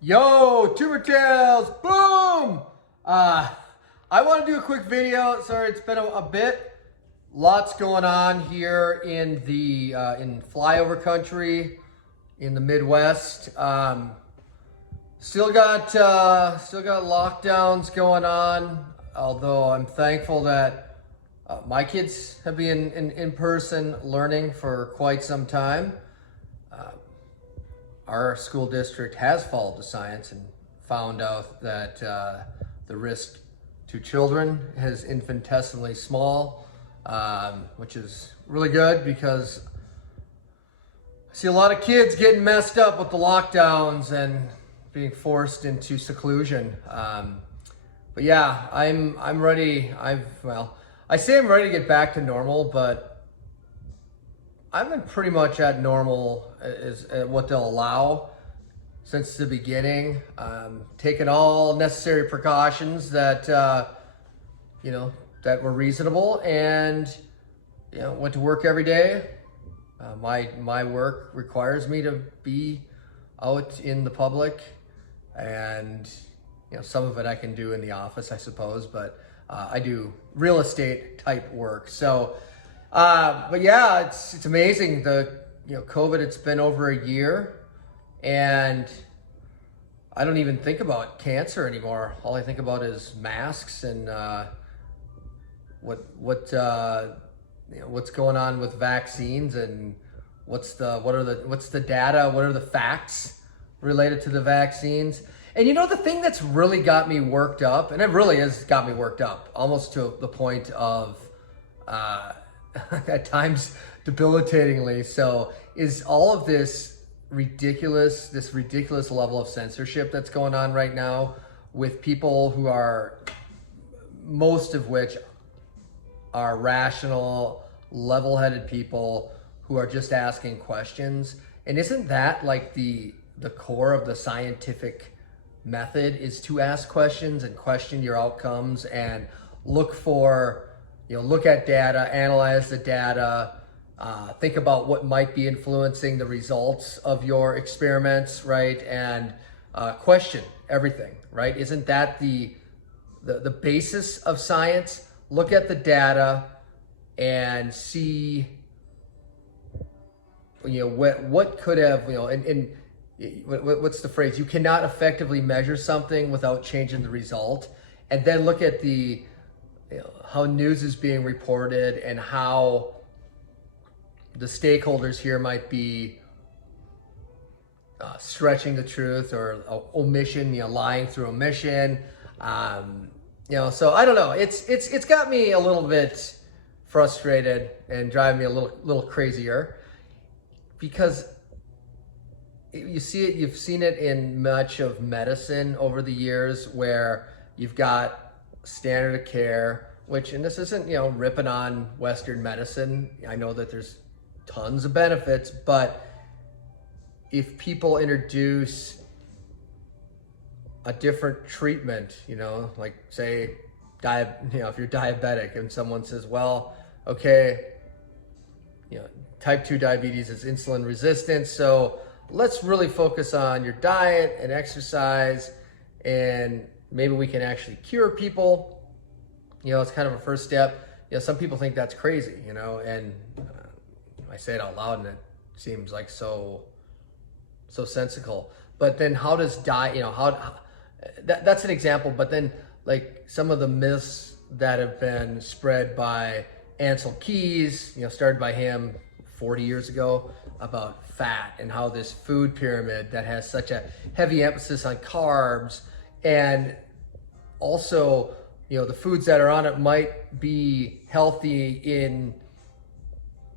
Yo, Tumor Tales, boom! I want to do a quick video. Sorry, it's been a bit. Lots going on here in the in flyover country, in the Midwest. Still got lockdowns going on. Although I'm thankful that my kids have been in person learning for quite some time. Our school district has followed the science and found out that the risk to children is infinitesimally small, which is really good because I see a lot of kids getting messed up with the lockdowns and being forced into seclusion. But yeah, I'm ready. I say I'm ready to get back to normal, but I've been pretty much at normal is what they'll allow since the beginning. Taking all necessary precautions that that were reasonable, and went to work every day. My work requires me to be out in the public, and some of it I can do in the office, I suppose, but I do real estate type work. So. But yeah, it's amazing. COVID, it's been over a year, and I don't even think about cancer anymore. All I think about is masks and what's going on with vaccines, and what's the data, what are the facts related to the vaccines. And the thing that's really got me worked up, and it really has got me worked up almost to the point of at times debilitatingly so, is all of this ridiculous level of censorship that's going on right now with people who are, most of which are rational, level-headed people who are just asking questions. And isn't that like the core of the scientific method, is to ask questions and question your outcomes and look at data, analyze the data, think about what might be influencing the results of your experiments, right? And question everything, right? Isn't that the basis of science? Look at the data and see, what could have, and what's the phrase? You cannot effectively measure something without changing the result. And then look at how news is being reported and how the stakeholders here might be stretching the truth or omission, lying through omission. So I don't know. It's got me a little bit frustrated and driving me a little crazier, because you've seen it in much of medicine over the years, where you've got standard of care, which, and this isn't, ripping on Western medicine. I know that there's tons of benefits, but if people introduce a different treatment, like say, if you're diabetic and someone says, well, okay, type 2 diabetes is insulin resistant, so let's really focus on your diet and exercise, and maybe we can actually cure people. It's kind of a first step. Some people think that's crazy, and I say it out loud and it seems like so sensical. But then how does diet, that's an example. But then, like, some of the myths that have been spread by Ansel Keys, started by him 40 years ago, about fat and how this food pyramid that has such a heavy emphasis on carbs, and also, the foods that are on it might be healthy in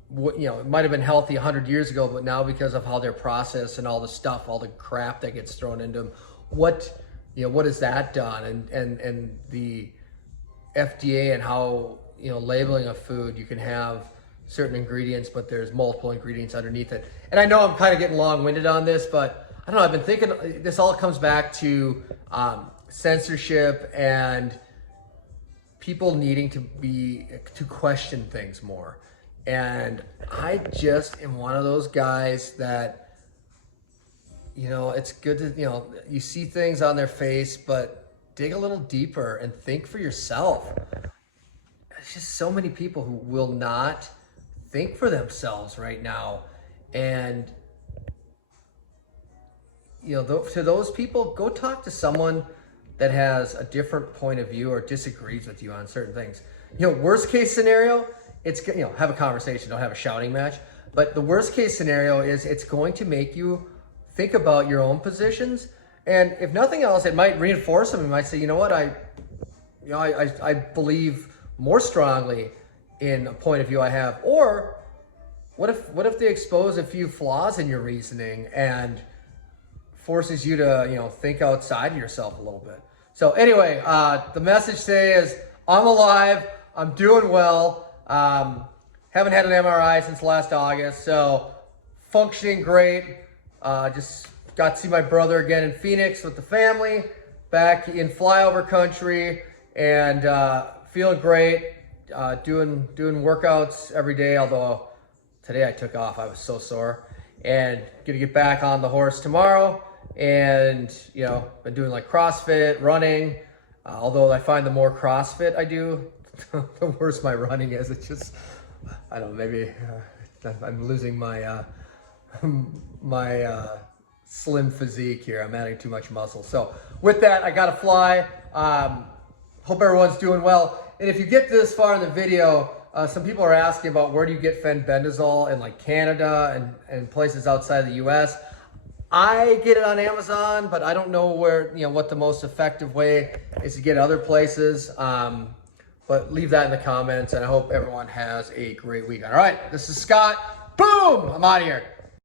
what, it might have been healthy 100 years ago, but now because of how they're processed and all the stuff, all the crap that gets thrown into them, what has that done? And the FDA and how, labeling of food, you can have certain ingredients, but there's multiple ingredients underneath it. And I know I'm kind of getting long-winded on this, but I don't know, I've been thinking this all comes back to censorship and people needing to question things more. And I just am one of those guys that you know, it's good to, you know, you see things on their face, but dig a little deeper and think for yourself. There's just so many people who will not think for themselves right now. And, you know, to those people, go talk to someone that has a different point of view or disagrees with you on certain things. You know, worst case scenario, it's, you know, have a conversation, don't have a shouting match. But the worst case scenario is it's going to make you think about your own positions. And if nothing else, it might reinforce them. You might say, you know what, I believe more strongly in a point of view I have. Or what if they expose a few flaws in your reasoning and forces you to, you know, think outside of yourself a little bit. So anyway, the message today is I'm alive, I'm doing well. Haven't had an MRI since last August, so functioning great. Just got to see my brother again in Phoenix with the family, back in flyover country, and feeling great. Doing workouts every day, although today I took off. I was so sore. And gonna get back on the horse tomorrow. And, you know, been doing like CrossFit, running. Although I find the more CrossFit I do, the worse my running is. It's just, I don't know, maybe I'm losing my slim physique here. I'm adding too much muscle. So with that, I gotta fly. Hope everyone's doing well. And if you get this far in the video, some people are asking about where do you get fenbendazole in like Canada and places outside the US. I get it on Amazon, but I don't know where, you know, what the most effective way is to get other places. But leave that in the comments, and I hope everyone has a great weekend. All right, this is Scott. Boom! I'm out of here.